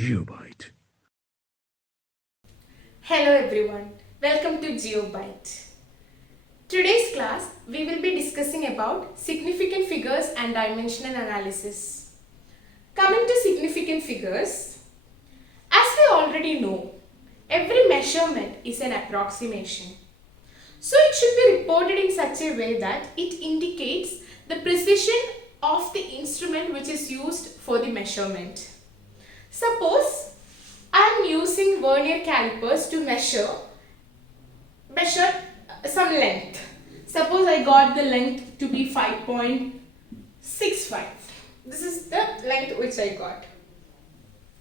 GeopByte. Hello everyone, welcome to GeopByte. Today's class we will be discussing about significant figures and dimensional analysis. Coming to significant figures, as we already know, every measurement is an approximation. So it should be reported in such a way that it indicates the precision of the instrument which is used for the measurement. Suppose I am using vernier calipers to measure some length. Suppose I got the length to be 5.65. This is the length which I got.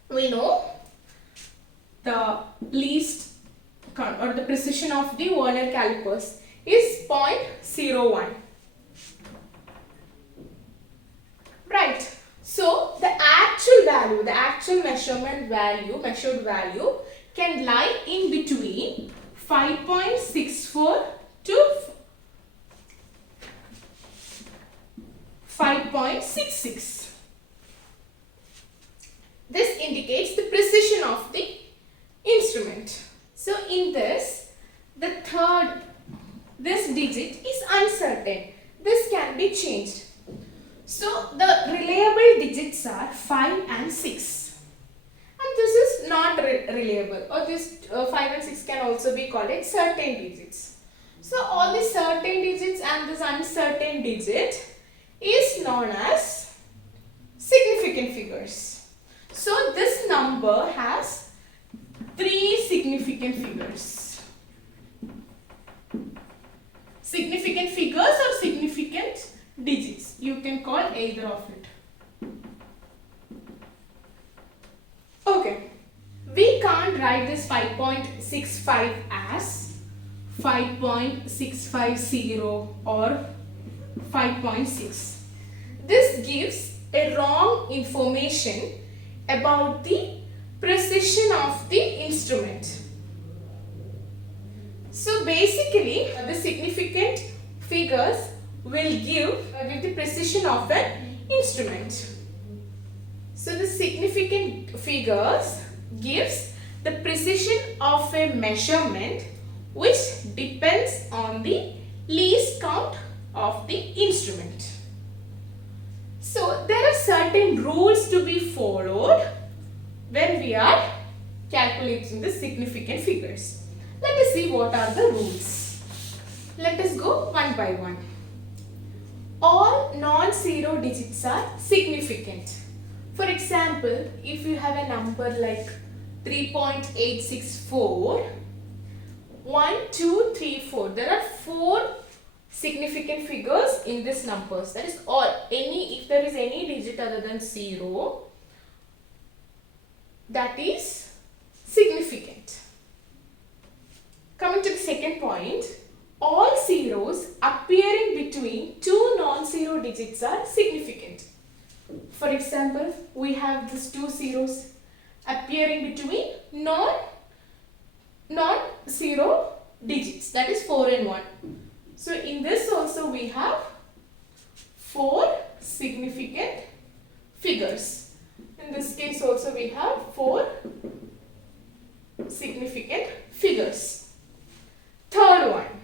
We know the least or the precision of the vernier calipers is 0.01. Right. So the actual value, the actual measured value can lie in between 5.64 to 5.66. This indicates the precision of the instrument. So in this, this digit is uncertain. This can be changed. So the reliable digits are 5 and 6. And this is not reliable, or this 5 and 6 can also be called as certain digits. So all the certain digits and this uncertain digit is known as significant figures. So this number has 3 significant figures. Significant figures or significant digits. You can call either of it. Okay. We can't write this 5.65 as 5.650 or 5.6. This gives a wrong information about the precision of the instrument. So basically, the significant figures will give the precision of an instrument. So the significant figures gives the precision of a measurement which depends on the least count of the instrument. So there are certain rules to be followed when we are calculating the significant figures. Let us see what are the rules. Let us go one by one. All non-zero digits are significant. For example, if you have a number like 3.864, 1, 2, 3, 4. There are 4 significant figures in these numbers. That is all. If there is any digit other than 0, that is significant. Coming to the second point, all zeros appearing between 2 non-zero digits are significant. For example, we have these 2 zeros appearing between non-zero digits, that is 4 and 1. So in this also we have 4 significant figures. In this case also we have 4 significant figures. Third one,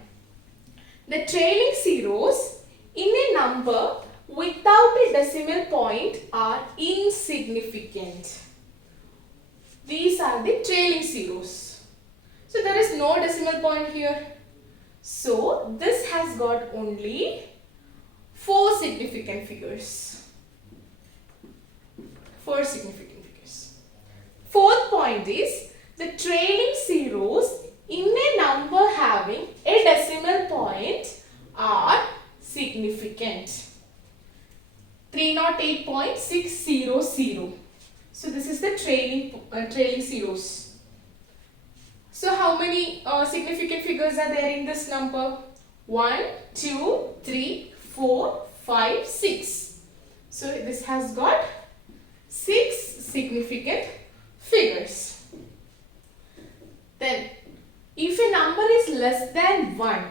the trailing zeros in a number without a decimal point are insignificant. These are the trailing zeros. So there is no decimal point here. So this has got only 4 significant figures. 4 significant figures. Fourth point is the trailing zeros in a number having a decimal point are significant. 308.600. So this is the trailing zeros. So how many significant figures are there in this number? 1, 2, 3, 4, 5, 6. So this has got 6 significant figures. Then if a number is less than 1,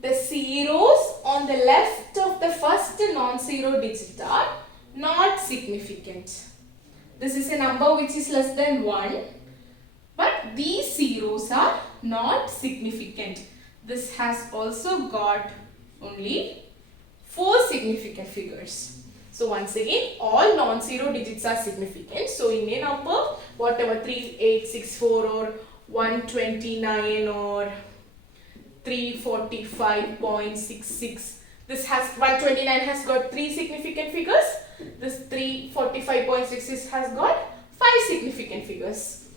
the zeros on the left of the first non-zero digit are not significant. This is a number which is less than 1. But these zeros are not significant. This has also got only 4 significant figures. So once again, all non-zero digits are significant. So in a number, whatever 3864 or 129 or 345.66. This has 129 has got 3 significant figures. This 345.66 has got 5 significant figures.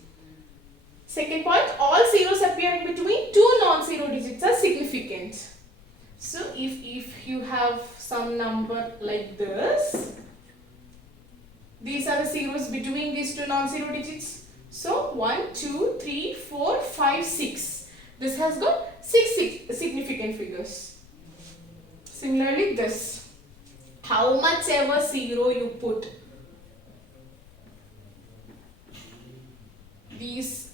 Second point, all zeros appearing between 2 non-zero digits are significant. So if you have some number like this, these are the zeros between these 2 non-zero digits. So 1, 2, 3, 4, 5, 6. This has got 6 significant figures. Similarly this, how much ever zero you put, these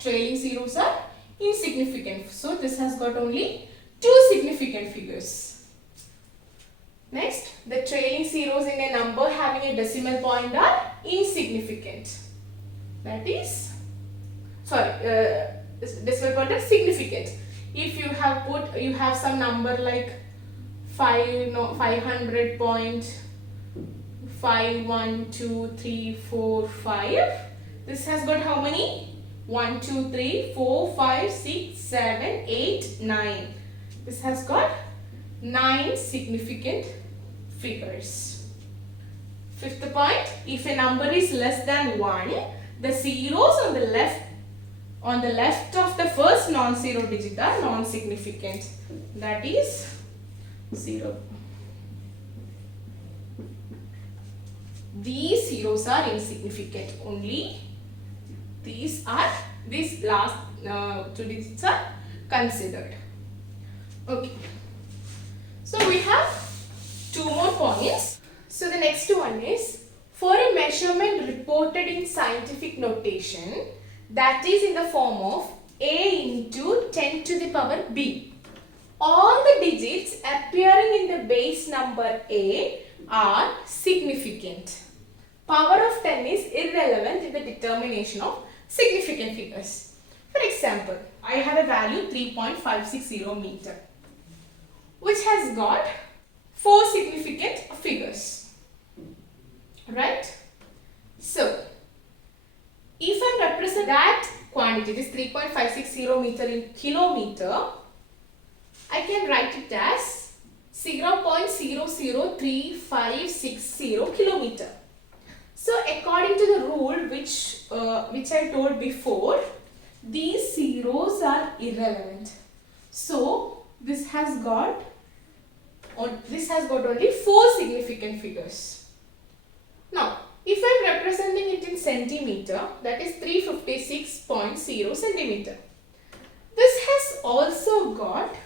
trailing zeros are insignificant. So this has got only 2 significant figures. Next, the trailing zeros in a number having a decimal point are insignificant. That is, decimal point are significant. If you have some number like 500.5123455. This has got how many? 1, 2, 3, 4, 5, 6, 7, 8, 9. This has got 9 significant figures. Fifth point, if a number is less than 1, the zeros on the left of the first non-zero digit are non-significant. That is 0. These zeros are insignificant. Only these last 2 digits are considered. Okay. So we have 2 more points. So the next one is, for a measurement reported in scientific notation that is in the form of a into 10 to the power b, all the digits appearing in the base number a are significant. Power of 10 is irrelevant in the determination of significant figures. For example, I have a value 3.560 meter, which has got 4 significant figures. Right? So, if I represent that quantity, this 3.560 meter in kilometer, I can write it as 0.003560 kilometer. So according to the rule which I told before, these zeros are irrelevant. So this has got only 4 significant figures. Now, if I am representing it in centimeter, that is 356.0 centimeter. This has also got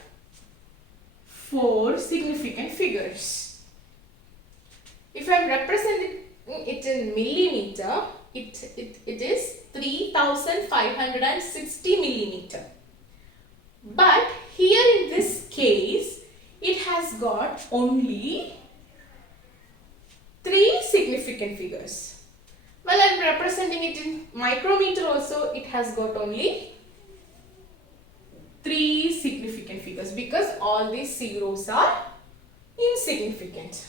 4 significant figures. If I am representing it in millimeter, it is 3560 millimeter. But here in this case, it has got only 3 significant figures. Well, I am representing it in micrometer also, it has got only 3 significant figures because all these zeros are insignificant.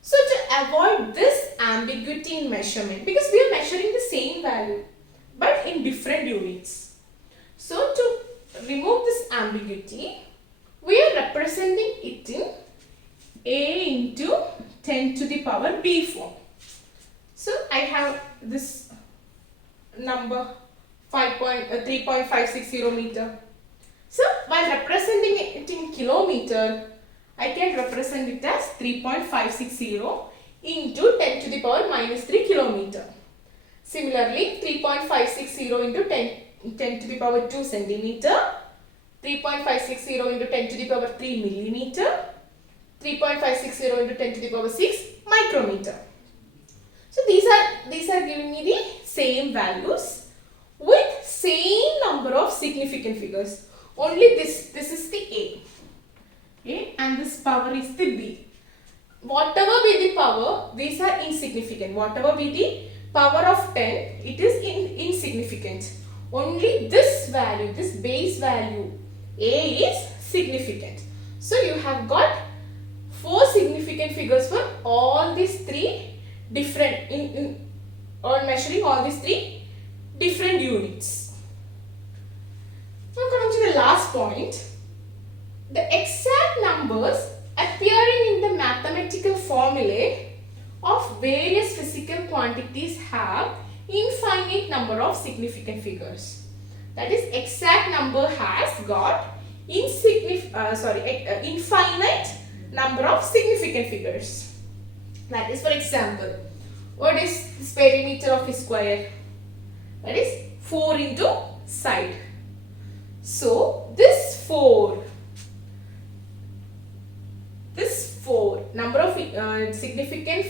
So to avoid this ambiguity in measurement, because we are measuring the same value but in different units. So to remove this ambiguity, we are representing it in a into 10 to the power b form. So I have this number 3.560 meter. So while representing it in kilometer, I can represent it as 3.560 into 10 to the power minus 3 kilometer. Similarly, 3.560 into 10 to the power 2 centimeter, 3.560 into 10 to the power 3 millimeter, 3.560 into 10 to the power 6 micrometer. So these are giving me the same values with same number of significant figures. Only this is the A. Okay, and this power is the B. whatever be the power, these are insignificant. Whatever be the power of 10, it is insignificant. Only this value, this base value A is significant. So you have got 4 significant figures for all these 3 different, or measuring all these 3 different units. Now coming to the last point, the exact numbers appearing in the mathematical formulae of various physical quantities have infinite number of significant figures. That is, exact number has got infinite number of significant figures. That is, for example, what is this perimeter of a square? That is 4 into side. So this 4 number of significant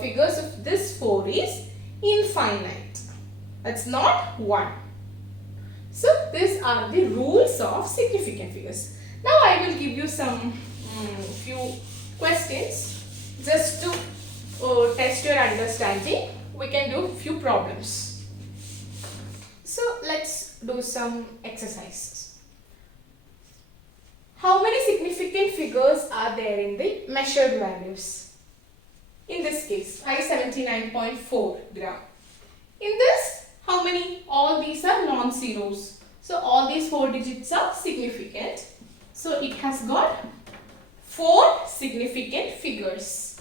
figures of this 4 is infinite. That's not 1. So these are the rules of significant figures. Now I will give you some few questions just to test your understanding. We can do few problems. So let's do some exercises. How many significant figures are there in the measured values? In this case, 579.4 gram. In this, how many? All these are non-zeros. So all these 4 digits are significant. So it has got 4 significant figures.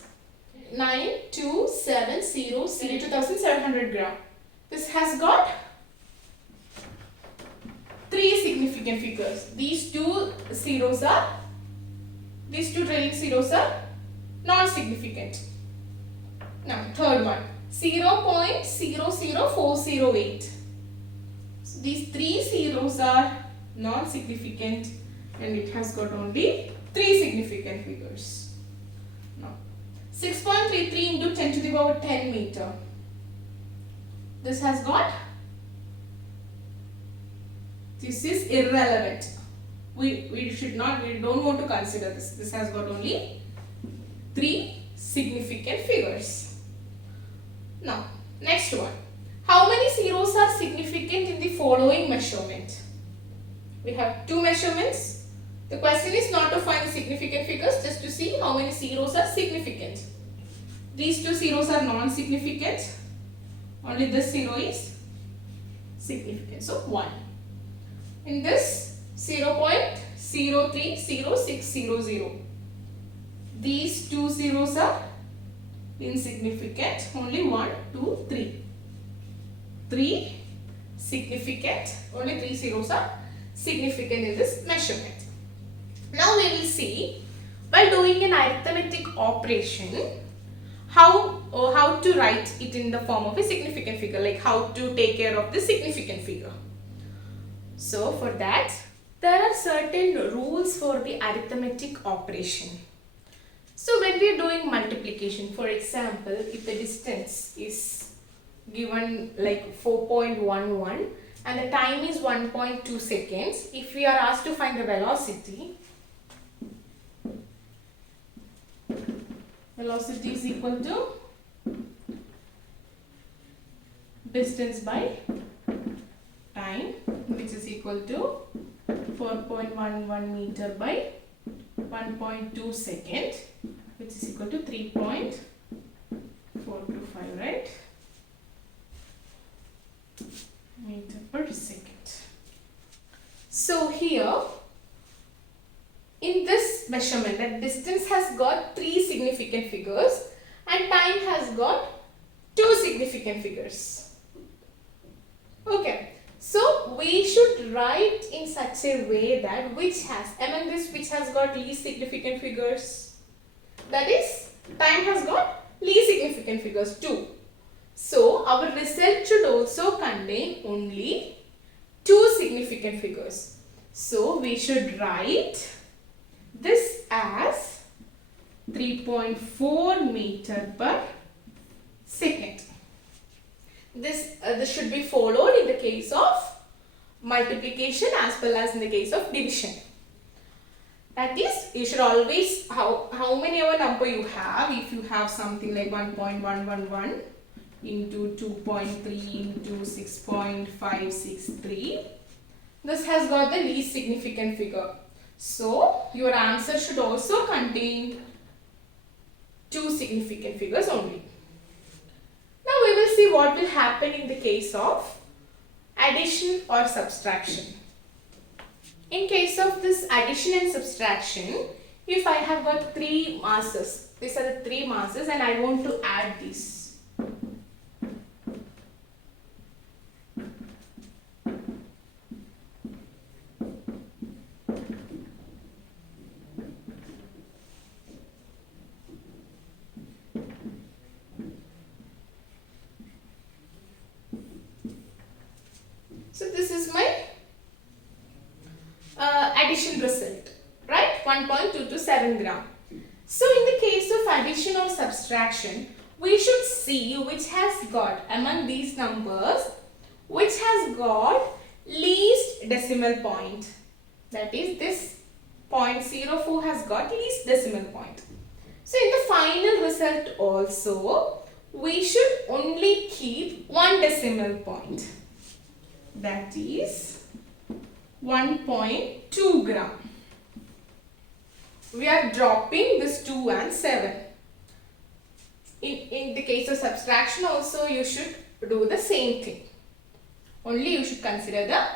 9270 2700 gram. This has got 3 significant figures. These two trailing zeros are non-significant. Now third one, 0.00408. So these 3 zeros are non-significant and it has got only 3 significant figures. Now 6.33 into 10 to the power 10 meter. This has got, this is irrelevant. We don't want to consider this. This has got only 3 significant figures. Now, next one. How many zeros are significant in the following measurement? We have 2 measurements. The question is not to find the significant figures, just to see how many zeros are significant. These 2 zeros are non-significant. Only this 0 is significant. So 1. In this 0.030600. These 2 zeros are insignificant. Only 1, 2, 3. 3 significant. Only 3 zeros are significant in this measurement. Now we will see, while doing an arithmetic operation, how to write it in the form of a significant figure, like how to take care of the significant figure. So for that, there are certain rules for the arithmetic operation. So when we are doing multiplication, for example, if the distance is given like 4.11 and the time is 1.2 seconds, if we are asked to find the velocity is equal to distance by time, which is equal to 4.11 meter by 1.2 second, which is equal to 3.425, right? Meter per second. So here, in this measurement, that distance has got 3 significant figures and time has got 2 significant figures. Okay. So we should write in such a way that which has got least significant figures. That is, time has got least significant figures too. So our result should also contain only 2 significant figures. So we should write this as 3.4 meter per second. This should be followed in the case of multiplication as well as in the case of division. That is, you should always, how many ever number you have, if you have something like 1.111 into 2.3 into 6.563, this has got the least significant figure. So your answer should also contain two significant figures only. Now we will see what will happen in the case of addition or subtraction. In case of this addition and subtraction, if I have got three masses, these are the three masses, and I want to add this. So this is my addition result, right? 1.227 gram. So in the case of addition or subtraction, we should see which has got among these numbers, which has got least decimal point. That is, this 0.04 has got least decimal point. So in the final result also, we should only keep one decimal point. That is 1.2 gram. We are dropping this 2 and 7. In the case of subtraction also, you should do the same thing. Only you should consider the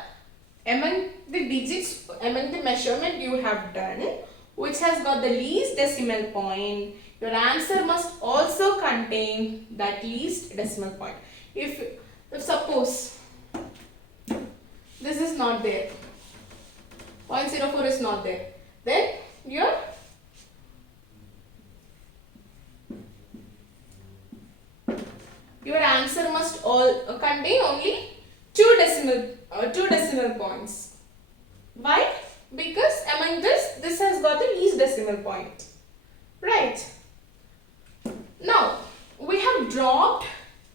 among the digits, among the measurement you have done, which has got the least decimal point, your answer must also contain that least decimal point. If suppose this is not there, 0.04 is not there, then your answer must all contain only two decimal points. Why? Because among this has got the least decimal point, right? Now we have dropped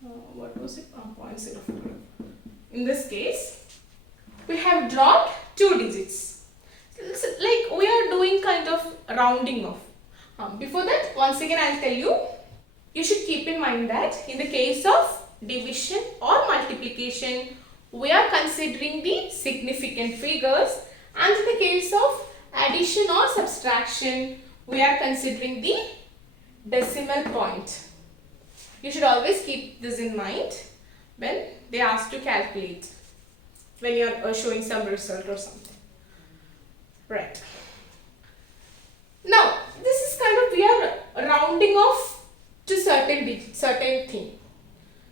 what was it? 0.04. In this case, we have dropped two digits. It's like we are doing kind of rounding off. Before that, once again I will tell you, you should keep in mind that in the case of division or multiplication, we are considering the significant figures, and in the case of addition or subtraction, we are considering the decimal point. You should always keep this in mind when they ask to calculate, when you are showing some result or something. Right. Now, this is kind of, we are rounding off to certain thing.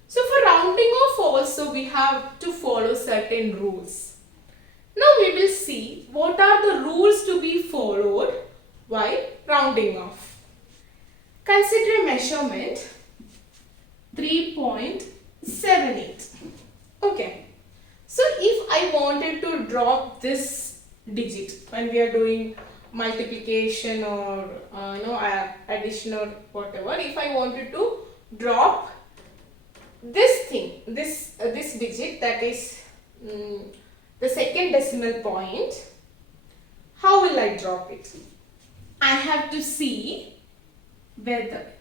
So for rounding off also, we have to follow certain rules. Now we will see what are the rules to be followed while rounding off. Consider a measurement 3.78. Okay. So if I wanted to drop this digit when we are doing multiplication or addition or whatever, if I wanted to drop this thing, this digit, that is the second decimal point, how will I drop it? I have to see whether,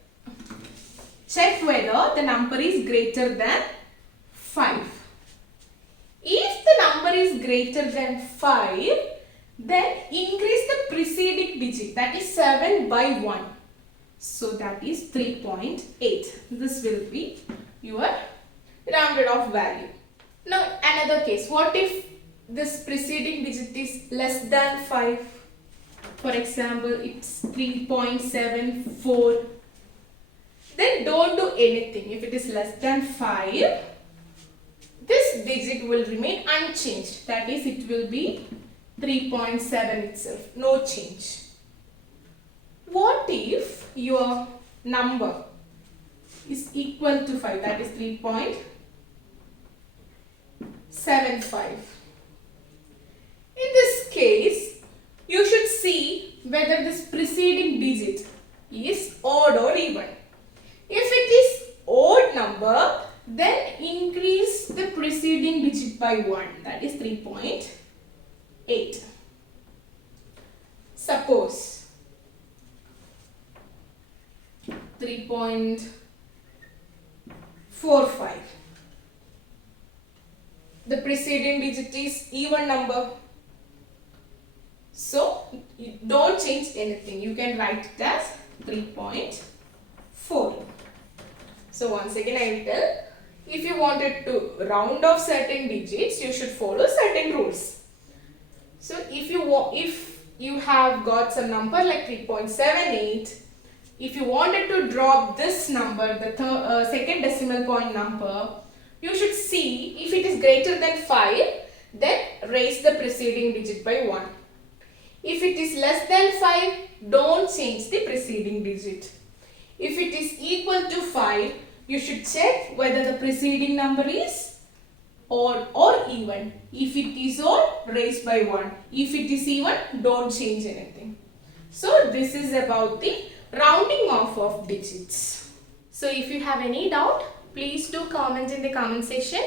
check whether the number is greater than 5. If the number is greater than 5, then increase the preceding digit, that is 7 by 1. So that is 3.8. This will be your rounded off value. Now another case, what if this preceding digit is less than 5? For example, it's 3.74. Then don't do anything. If it is less than 5, this digit will remain unchanged. That is, it will be 3.7 itself, no change. What if your number is equal to 5, that is 3.75? In this case, you should see whether this preceding digit is odd or even. If it is odd number, then increase the preceding digit by 1, that is 3.8. Suppose 3.45. The preceding digit is even number. So you don't change anything. You can write it as 3.4. So once again I will tell, if you wanted to round off certain digits, you should follow certain rules. So if you have got some number like 3.78, if you wanted to drop this number, the second decimal point number, you should see if it is greater than 5, then raise the preceding digit by 1. If it is less than 5, don't change the preceding digit. If it is equal to 5, you should check whether the preceding number is odd or even. If it is odd, raise by 1. If it is even, don't change anything. So this is about the rounding off of digits. So if you have any doubt, please do comment in the comment section.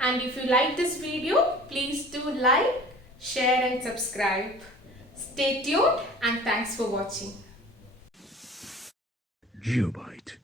And if you like this video, please do like, share and subscribe. Stay tuned and thanks for watching. GeopByte.